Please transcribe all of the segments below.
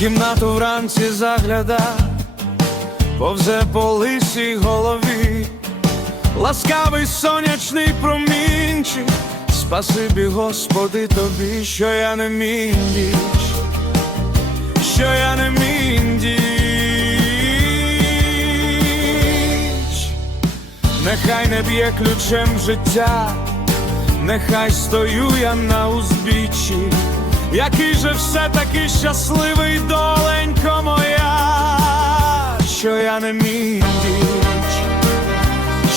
кімнату вранці загляда, повзе по лисій голові, ласкавий сонячний промінчик, спасибі, Господи, тобі, що я не міндіч, що я не міндіч. Нехай не б'є ключем життя, нехай стою я на узбіччі, який же все-таки щасливий доленько моя, що я не міндіч,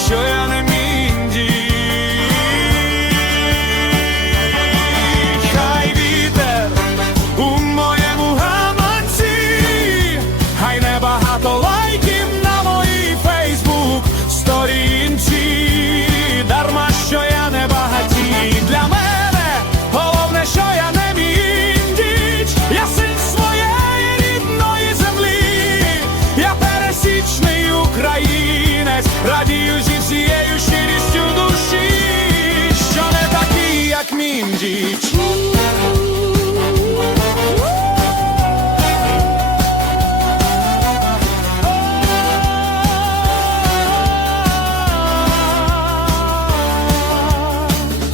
що я не міндіч. Хай вітер у моєму гаманці, хай небагато лайків міндіч.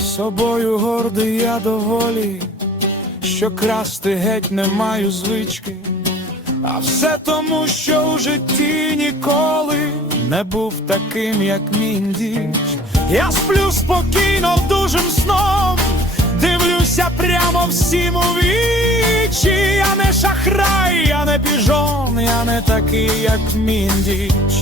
Собою гордий я доволі, що красти геть не маю звички, а все тому, що у житті ніколи не був таким, як міндіч. Я сплю спокійно дужим сном, дивлюся прямо всім у вічі. Я не шахрай, я не піжон, я не такий, як міндіч.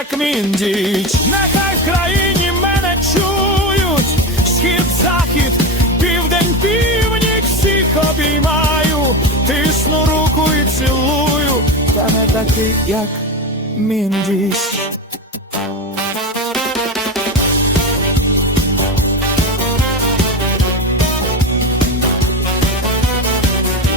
Як міндіч. Нехай в країні мене чують, схід, захід, південь, північ, всіх обіймаю, тисну руку і цілую, та не такий, як міндіч.